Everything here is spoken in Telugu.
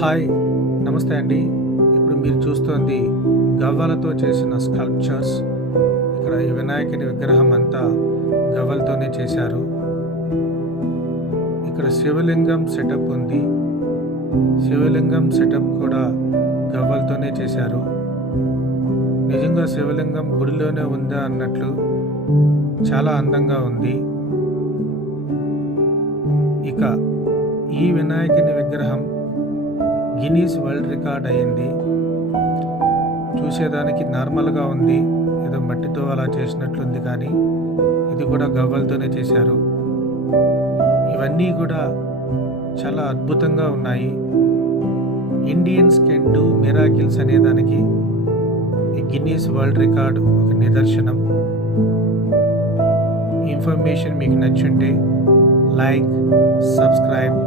హాయ్, నమస్తే అండి. ఇప్పుడు మీరు చూస్తోంది గవ్వలతో చేసిన స్కల్ప్చర్స్. ఇక్కడ ఈ వినాయకుని విగ్రహం అంతా గవ్వలతోనే చేశారు. ఇక్కడ శివలింగం సెటప్ ఉంది. శివలింగం సెటప్ కూడా గవ్వలతోనే చేశారు. నిజంగా శివలింగం గుడిలోనే ఉందా అన్నట్లు చాలా అందంగా ఉంది. ఇక ఈ వినాయకుని విగ్రహం గిన్నీస్ వరల్డ్ రికార్డ్ అయింది. చూసేదానికి నార్మల్గా ఉంది, ఏదో మట్టితో అలా చేసినట్లుంది, కానీ ఇది కూడా గవ్వలతోనే చేశారు. ఇవన్నీ కూడా చాలా అద్భుతంగా ఉన్నాయి. ఇండియన్స్ కెన్ డూ మిరాకిల్స్ అనే దానికి ఈ గిన్నీస్ వరల్డ్ రికార్డ్ ఒక నిదర్శనం. ఇన్ఫర్మేషన్ మీకు నచ్చుంటే లైక్, సబ్స్క్రైబ్